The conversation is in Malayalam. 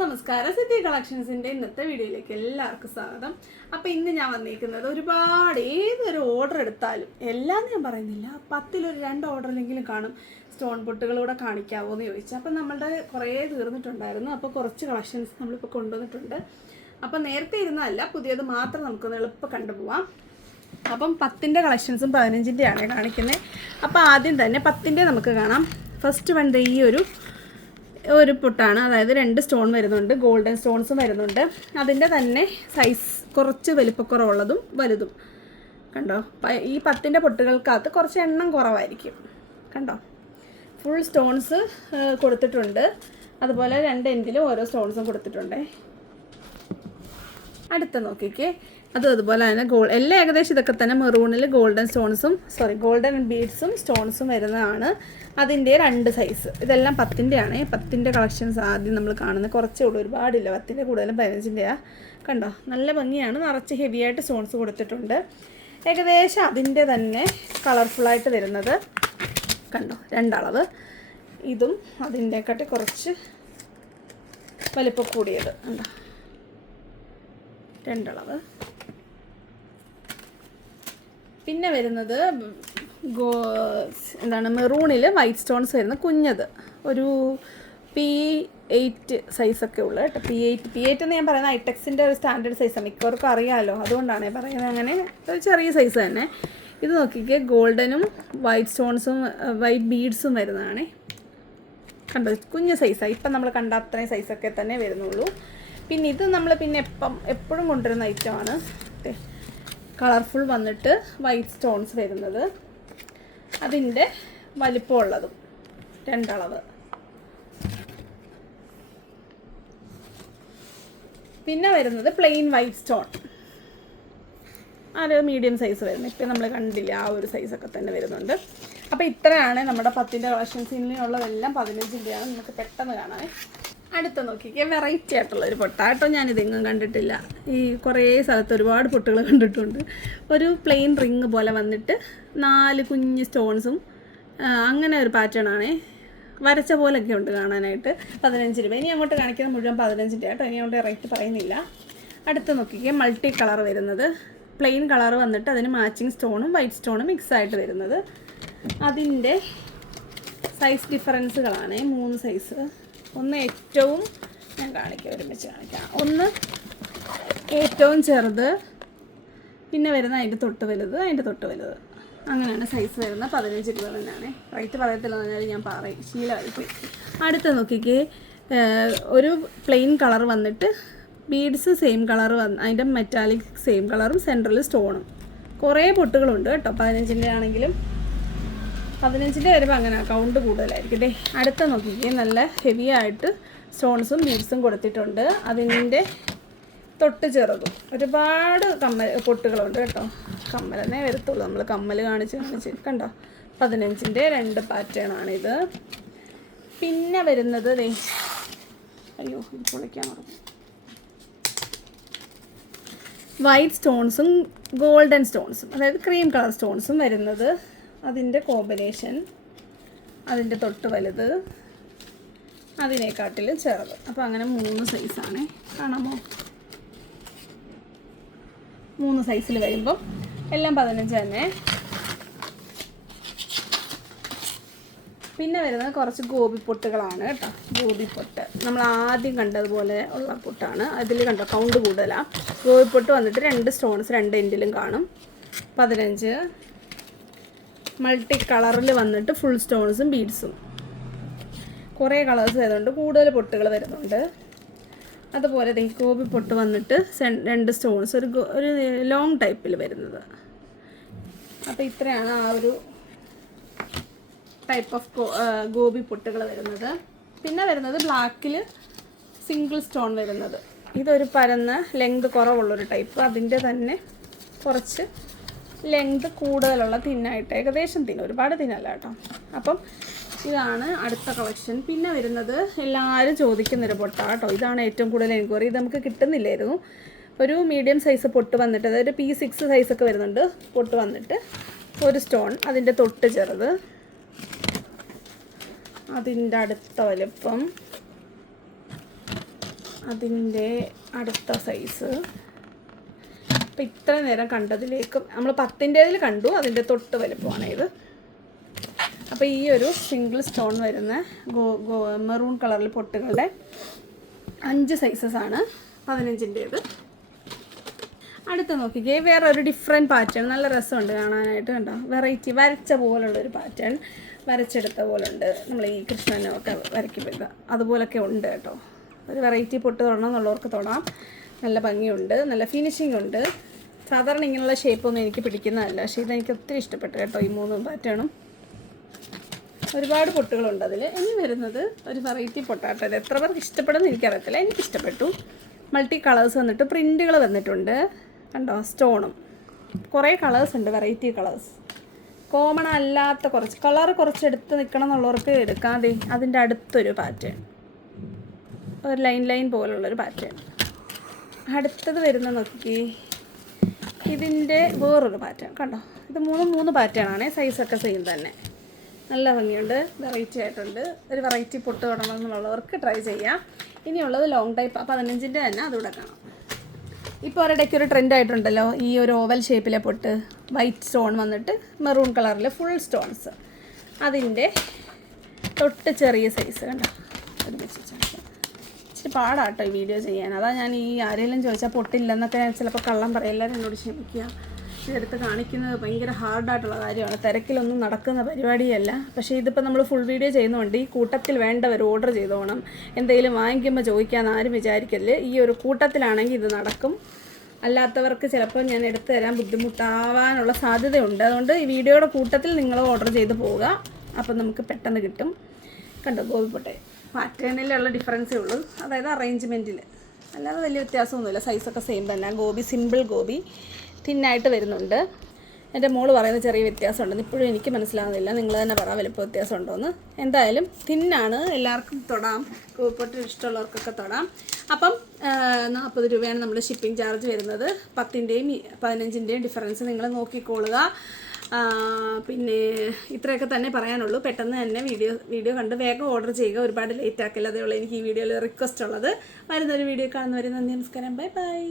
നമസ്കാരം. സിറ്റി കളക്ഷൻസിന്റെ ഇന്നത്തെ വീഡിയോയിലേക്ക് എല്ലാവർക്കും സ്വാഗതം. അപ്പോൾ ഇന്ന് ഞാൻ വന്നിരിക്കുന്നത് ഒരുപാട് ഏതൊരു ഓർഡർ എടുത്താലും എല്ലാം ഞാൻ പറയുന്നില്ല പത്തിലൊരു രണ്ട് ഓർഡറിലെങ്കിലും കാണും. സ്റ്റോൺ പൊട്ടുകളൂടെ കാണിക്കാവോ എന്ന് ചോദിച്ചു. അപ്പം നമ്മളുടെ കുറേ തീർന്നിട്ടുണ്ടായിരുന്നു. അപ്പോൾ കുറച്ച് കളക്ഷൻസ് നമ്മളിപ്പോൾ കൊണ്ടുവന്നിട്ടുണ്ട്. അപ്പം നേരത്തെ ഇരുന്നതല്ല പുതിയത് മാത്രം നമുക്കൊന്ന് എളുപ്പം കണ്ടുപോവാം. അപ്പം പത്തിന്റെ കളക്ഷൻസും പതിനഞ്ചിന്റെയാണ് കാണിക്കുന്നത് അപ്പോൾ ആദ്യം തന്നെ പത്തിന്റെ നമുക്ക് കാണാം. ഫസ്റ്റ് വൺ ഈ ഒരു ഒരു പൊട്ടാണ്. അതായത് രണ്ട് സ്റ്റോൺ വരുന്നുണ്ട്. ഗോൾഡൻ സ്റ്റോൺസും വരുന്നുണ്ട്. അതിന്റെ തന്നെ സൈസ് കുറച്ച് വലുപ്പക്കുറവുള്ളതും വലുതും. കണ്ടോ? ഈ പത്തിന്റെ പൊട്ടുകൾക്കകത്ത് കുറച്ച് എണ്ണം കുറവായിരിക്കും. കണ്ടോ? ഫുൾ സ്റ്റോൺസ് കൊടുത്തിട്ടുണ്ട്. അതുപോലെ രണ്ട് എൻഡിലും ഓരോ സ്റ്റോൺസും കൊടുത്തിട്ടുണ്ടേ. അടുത്ത നോക്കിക്കേ. അതും അതുപോലെ തന്നെ ഗോൾ എല്ലാം ഏകദേശം ഇതൊക്കെ തന്നെ മെറൂണിൽ ഗോൾഡൻ സ്റ്റോൺസും സോറി ഗോൾഡൻ ബീഡ്സും സ്റ്റോൺസും വരുന്നതാണ്. അതിന്റെ രണ്ട് സൈസ് ഇതെല്ലാം പത്തിന്റെയാണ് പത്തിന്റെ കളക്ഷൻസ് ആദ്യം നമ്മൾ കാണുന്നത് കുറച്ചേ ഉള്ളൂ. ഒരുപാടില്ല. പത്തിന്റെ കൂടുതലും പതിനഞ്ചിന്റെയാണ് കണ്ടോ? നല്ല ഭംഗിയാണ്. നിറച്ച് ഹെവി ആയിട്ട് സ്റ്റോൺസ് കൊടുത്തിട്ടുണ്ട്. ഏകദേശം അതിന്റെ തന്നെ കളർഫുള്ളായിട്ട് വരുന്നത് കണ്ടോ? രണ്ടളവ്. ഇതും അതിന്റെക്കാട്ടി കുറച്ച് വലിപ്പം കൂടിയത്. കണ്ടോ? രണ്ടളവ്. പിന്നെ വരുന്നത് ഗോ എന്താണ് മെറൂണിൽ വൈറ്റ് സ്റ്റോൺസ് വരുന്ന കുഞ്ഞത്. ഒരു പി എയ്റ്റ് സൈസൊക്കെ ഉള്ളു കേട്ടോ. പി എയ്റ്റ് പി എയ്റ്റ് എന്ന് ഞാൻ പറയുന്നത് ഐടെക്സിന്റെ ഒരു സ്റ്റാൻഡേർഡ് സൈസാണ് മിക്കവർക്കും അറിയാമല്ലോ അതുകൊണ്ടാണ് പറയുന്നത് അങ്ങനെ. ഒരു ചെറിയ സൈസ് തന്നെ. ഇത് നോക്കിക്കേ ഗോൾഡനും വൈറ്റ് സ്റ്റോൺസും വൈറ്റ് ബീഡ്സും വരുന്നതാണേ. കണ്ടോ? കുഞ്ഞ് സൈസാണ് ഇപ്പം നമ്മൾ കണ്ട അത്രയും സൈസൊക്കെ തന്നെ വരുന്നുള്ളൂ. പിന്നെ ഇത് നമ്മൾ പിന്നെ എപ്പം എപ്പോഴും കൊണ്ടുവരുന്ന ഐറ്റമാണ് കളർഫുൾ വന്നിട്ട് വൈറ്റ് സ്റ്റോൺസ് വരുന്നത്. അതിന്റെ വലിപ്പമുള്ളതും രണ്ടളവ്. പിന്നെ വരുന്നത് പ്ലെയിൻ വൈറ്റ് സ്റ്റോൺ ആ മീഡിയം സൈസ് വരുന്നത് ഇപ്പം നമ്മൾ കണ്ടില്ല ആ ഒരു സൈസൊക്കെ തന്നെ വരുന്നുണ്ട്. അപ്പോൾ ഇത്രയാണ് നമ്മുടെ പത്തിന്റെ കളക്ഷൻസിനുള്ളതെല്ലാം പതിനഞ്ചിന്റെയാണ്. നമുക്ക് പെട്ടെന്ന് കാണാൻ. അടുത്ത നോക്കിക്കേ വെറൈറ്റി ആയിട്ടുള്ള ഒരു പൊട്ടാട്ടോ ഞാനിതെങ്ങും കണ്ടിട്ടില്ല. ഈ കുറേ സ്ഥലത്ത് ഒരുപാട് പൊട്ടുകൾ കണ്ടിട്ടുണ്ട്. ഒരു പ്ലെയിൻ റിങ് പോലെ വന്നിട്ട് നാല് കുഞ്ഞ് സ്റ്റോൺസും അങ്ങനെ ഒരു പാറ്റേൺ ആണേ. വരച്ച പോലൊക്കെ ഉണ്ട് കാണാനായിട്ട്. പതിനഞ്ച് രൂപ. ഇനി അങ്ങോട്ട് കാണിക്കുന്നത് മുഴുവൻ പതിനഞ്ചിന്റെ കേട്ടോ. ഇനി അങ്ങോട്ട് റേറ്റ് പറയുന്നില്ല. അടുത്ത് നോക്കിക്കേ മൾട്ടി കളർ വരുന്നത്. പ്ലെയിൻ കളർ വന്നിട്ട് അതിന് മാച്ചിങ് സ്റ്റോണും വൈറ്റ് സ്റ്റോണും മിക്സ് ആയിട്ട് വരുന്നത്. അതിന്റെ സൈസ് ഡിഫറൻസുകളാണേ മൂന്ന് സൈസ് ഒന്ന് ഏറ്റവും ഞാൻ കാണിക്കാം ഒരുമിച്ച് കാണിക്കാം. ഒന്ന് ഏറ്റവും ചെറുത് പിന്നെ വരുന്ന അതിന്റെ തൊട്ട് വലുത് അതിന്റെ തൊട്ട് വലുത്. അങ്ങനെയാണ് സൈസ് വരുന്നത്. പതിനഞ്ച് രൂപ തന്നെയാണ്. റേറ്റ് പറയത്തില്ല പറഞ്ഞാൽ ഞാൻ പറയും. ശീലമായിപ്പോയി അടുത്ത നോക്കിക്കേ. ഒരു പ്ലെയിൻ കളർ വന്നിട്ട് ബീഡ്സ് സെയിം കളർ വന്ന് അതിന്റെ മെറ്റാലിക് സെയിം കളറും സെൻട്രൽ സ്റ്റോണും കുറേ പൊട്ടുകളുണ്ട് കേട്ടോ. പതിനഞ്ചിന്റെ ആണെങ്കിലും പതിനഞ്ചിന്റെ വരുമ്പോൾ അങ്ങനെ കൗണ്ട് കൂടുതലായിരിക്കും. ഡേ അടുത്ത നോക്കിക്കേ. നല്ല ഹെവി ആയിട്ട് സ്റ്റോൺസും ബീഡ്സും കൊടുത്തിട്ടുണ്ട്. അതിന്റെ തൊട്ട് ചെറുതും. ഒരുപാട് കമ്മൽ പൊട്ടുകളുണ്ട് കേട്ടോ. കമ്മലെന്നേ വരത്തുള്ളൂ. നമ്മൾ കമ്മൽ കാണിച്ച് കാണിച്ച്. കണ്ടോ? പതിനഞ്ചിന്റെ രണ്ട് പാറ്റേൺ ആണിത് പിന്നെ വരുന്നത് ദേ അയ്യോ ഇത് പൊളിക്കാൻ പറഞ്ഞു വൈറ്റ് സ്റ്റോൺസും ഗോൾഡൻ സ്റ്റോൺസും അതായത് ക്രീം കളർ സ്റ്റോൺസും വരുന്നത് അതിന്റെ കോമ്പിനേഷൻ അതിന്റെ തൊട്ട് വലുത് അതിനെക്കാട്ടിലും ചെറുത്. അപ്പോൾ അങ്ങനെ മൂന്ന് സൈസാണ്. കാണാമോ? മൂന്ന് സൈസിൽ വരുമ്പം എല്ലാം പതിനഞ്ച് തന്നെ. പിന്നെ വരുന്നത് കുറച്ച് ഗോപിപ്പൊട്ടുകളാണ് കേട്ടോ. ഗോപിപ്പൊട്ട് നമ്മൾ ആദ്യം കണ്ടതുപോലെ ഉള്ള പൊട്ടാണ്. അതിൽ കണ്ടോ കൗണ്ട് കൂടുതലാണ് ഗോപിപ്പൊട്ട് വന്നിട്ട് രണ്ട് സ്റ്റോൺസ് രണ്ട് എൻഡിലും കാണും. പതിനഞ്ച് മൾട്ടി കളറിൽ വന്നിട്ട് ഫുൾ സ്റ്റോൺസും ബീഡ്സും കുറേ കളേഴ്സ് ആയതുകൊണ്ട് കൂടുതൽ പൊട്ടുകൾ വരുന്നുണ്ട്. അതുപോലെ ദേ ഗോപി പൊട്ട് വന്നിട്ട് രണ്ട് സ്റ്റോൺസ് ഒരു ഒരു ലോങ് ടൈപ്പിൽ വരുന്നത്. അപ്പോൾ ഇത്രയാണ് ആ ഒരു ടൈപ്പ് ഓഫ് ഗോപി പൊട്ടുകൾ വരുന്നത്. പിന്നെ വരുന്നത് ബ്ലാക്കിൽ സിംഗിൾ സ്റ്റോൺ വരുന്നത്. ഇതൊരു പരന്ന ലെങ്ത് കുറവുള്ളൊരു ടൈപ്പ് അതിന്റെ തന്നെ കുറച്ച് ലെങ്ത് കൂടുതലുള്ള തിന്നായിട്ട് ഏകദേശം തിന്ന. ഒരുപാട് തിന്നല്ല കേട്ടോ. അപ്പം ഇതാണ് അടുത്ത കളക്ഷൻ പിന്നെ വരുന്നത് എല്ലാവരും ചോദിക്കുന്നൊരു പൊട്ട കേട്ടോ. ഇതാണ് ഏറ്റവും കൂടുതൽ എൻക്വയറി ഇത് നമുക്ക് കിട്ടുന്നില്ലായിരുന്നു. ഒരു മീഡിയം സൈസ് പൊട്ട് വന്നിട്ട് അതായത് പി സിക്സ് സൈസൊക്കെ വരുന്നുണ്ട്. പൊട്ട് വന്നിട്ട് ഒരു സ്റ്റോൺ അതിന്റെ തൊട്ട് ചെറുത്. അതിന്റെ അടുത്ത വലുപ്പം അതിന്റെ അടുത്ത സൈസ് അപ്പം ഇത്ര നേരം കണ്ടതിലേക്കും നമ്മൾ പത്തിന്റേതിൽ കണ്ടു അതിന്റെ തൊട്ട് വലുപ്പമാണ് ഇത്. അപ്പോൾ ഈ ഒരു സിംഗിൾ സ്റ്റോൺ വരുന്ന ഗോ ഗോ മെറൂൺ കളറിൽ പൊട്ടുകളുടെ അഞ്ച് സൈസസ് ആണ് പതിനഞ്ചിന്റേത് അടുത്ത് നോക്കിക്കേ വേറെ ഒരു ഡിഫറെന്റ് പാറ്റേൺ നല്ല രസമുണ്ട് കാണാനായിട്ട് കണ്ടോ? വെറൈറ്റി വരച്ച പോലുള്ള ഒരു പാറ്റേൺ വരച്ചെടുത്ത പോലുണ്ട്. നമ്മൾ ഈ കൃഷ്ണനൊക്കെ വരയ്ക്കുമ്പോൾ അതുപോലൊക്കെ ഉണ്ട് കേട്ടോ. ഒരു വെറൈറ്റി പൊട്ട് തൊടണം എന്നുള്ളവർക്ക് തൊടാം. നല്ല ഭംഗിയുണ്ട്. നല്ല ഫിനിഷിംഗ് ഉണ്ട്. സാധാരണ ഇങ്ങനെയുള്ള ഷേപ്പൊന്നും എനിക്ക് പിടിക്കുന്നതല്ല. പക്ഷേ ഇതെനിക്ക് ഒത്തിരി ഇഷ്ടപ്പെട്ടു കേട്ടോ ഈ മൂന്ന് പാറ്റേണും ഒരുപാട് പൊട്ടുകളുണ്ട് അതിൽ ഇനി വരുന്നത് ഒരു വെറൈറ്റി പൊട്ടാട്ടോ. ഇത് എത്ര പേർക്ക് ഇഷ്ടപ്പെടുന്നു എനിക്കറിയത്തില്ല. എനിക്ക് ഇഷ്ടപ്പെട്ടു. മൾട്ടി കളേഴ്സ് വന്നിട്ട് പ്രിന്റുകൾ വന്നിട്ടുണ്ട്. കണ്ടോ? സ്റ്റോണും കുറേ കളേഴ്സ് ഉണ്ട് വെറൈറ്റി കളേഴ്സ് കോമൺ അല്ലാത്ത കുറച്ച്. കളർ കുറച്ച് എടുത്ത് നിൽക്കണം എന്നുള്ളവർക്ക് എടുക്കാതെ അതിന്റെ അടുത്തൊരു പാറ്റേൺ ഒരു ലൈൻ ലൈൻ പോലുള്ളൊരു പാറ്റേൺ അടുത്തത് വരുന്ന നോക്കി ഇതിന്റെ വേറൊരു പാറ്റേൺ. കണ്ടോ? ഇത് മൂന്ന് മൂന്ന് പാറ്റേൺ ആണ്. സൈസൊക്കെ സെയിം തന്നെ. നല്ല ഭംഗിയുണ്ട്. വെറൈറ്റി ആയിട്ടുണ്ട്. ഒരു വെറൈറ്റി പൊട്ട് തുടങ്ങണം എന്നുള്ളവർക്ക് ട്രൈ ചെയ്യാം. ഇനിയുള്ളത് ലോങ് ടൈപ്പ് പതിനഞ്ചിന്റെ തന്നെ അതുകൂടെ കാണാം. ഇപ്പോൾ ഒരിടയ്ക്ക് ഒരു ട്രെൻഡ് ആയിട്ടുണ്ടല്ലോ. ഈ ഒരു ഓവൽ ഷേപ്പിലെ പൊട്ട് വൈറ്റ് സ്റ്റോൺ വന്നിട്ട് മെറൂൺ കളറിൽ ഫുൾ സ്റ്റോൺസ് അതിന്റെ തൊട്ട് ചെറിയ സൈസ് കണ്ടോ? ഒരുമിച്ച് ഇച്ചിരി പാടാട്ടോ ഈ വീഡിയോ ചെയ്യാൻ. അതാ ഞാൻ ഈ ആരെങ്കിലും ചോദിച്ചാൽ പൊട്ടില്ലെന്നൊക്കെ ഞാൻ ചിലപ്പോൾ കള്ളം പറയും. എല്ലാവരും എന്നോട് ക്ഷമിക്കുക. ഇതെടുത്ത് കാണിക്കുന്നത് ഭയങ്കര ഹാർഡായിട്ടുള്ള കാര്യമാണ്. തിരക്കിലൊന്നും നടക്കുന്ന പരിപാടിയല്ല. പക്ഷേ ഇതിപ്പോൾ നമ്മൾ ഫുൾ വീഡിയോ ചെയ്യുന്നതുകൊണ്ട് ഈ കൂട്ടത്തിൽ വേണ്ടവർ ഓർഡർ ചെയ്തോണം. എന്തെങ്കിലും വാങ്ങിക്കുമ്പോൾ ചോദിക്കാൻ ആരും വിചാരിക്കല്ലേ. ഈ ഒരു കൂട്ടത്തിലാണെങ്കിൽ ഇത് നടക്കും. അല്ലാത്തവർക്ക് ചിലപ്പോൾ ഞാൻ എടുത്തു തരാൻ ബുദ്ധിമുട്ടാവാനുള്ള സാധ്യതയുണ്ട്. അതുകൊണ്ട് ഈ വീഡിയോയുടെ കൂട്ടത്തിൽ നിങ്ങൾ ഓർഡർ ചെയ്ത് പോവുക. അപ്പം നമുക്ക് പെട്ടെന്ന് കിട്ടും. കണ്ടോ? ഗോപിപ്പൊട്ടെ. പാറ്റേണിലുള്ള ഡിഫറൻസേ ഉള്ളൂ. അതായത് അറേഞ്ച്മെന്റിൽ അല്ലാതെ വലിയ വ്യത്യാസമൊന്നുമില്ല. സൈസൊക്കെ സെയിം തന്നെ. ഗോപി സിമ്പിൾ ഗോപി തിന്നായിട്ട് വരുന്നുണ്ട്. എന്റെ മോൾ പറയുന്ന ചെറിയ വ്യത്യാസമുണ്ടെന്ന് ഇപ്പോഴും എനിക്ക് മനസ്സിലാകുന്നില്ല നിങ്ങൾ തന്നെ പറ വലുപ്പം വ്യത്യാസം ഉണ്ടോയെന്ന് എന്തായാലും തിന്നാണ് എല്ലാവർക്കും തൊടാം. കൂപ്പൊട്ട് ഇഷ്ടമുള്ളവർക്കൊക്കെ തൊടാം. അപ്പം നാൽപ്പത് രൂപയാണ് നമ്മുടെ ഷിപ്പിംഗ് ചാർജ് വരുന്നത്. പത്തിന്റെയും പതിനഞ്ചിന്റെയും ഡിഫറൻസ് നിങ്ങൾ നോക്കിക്കോളുക ആ, പിന്നെ ഇത്രയൊക്കെ തന്നെ പറയാനുള്ളൂ. പെട്ടെന്ന് തന്നെ വീഡിയോ വീഡിയോ കണ്ട് വേഗം ഓർഡർ ചെയ്യുക. ഒരുപാട് ലേറ്റ് ആക്കില്ല. അതേ ഉള്ളൂ എനിക്ക് ഈ വീഡിയോയിൽ റിക്വസ്റ്റ് ഉള്ളത്. വരുന്നൊരു വീഡിയോ കാണുന്നവരെ നന്ദി നമസ്കാരം. Bye bye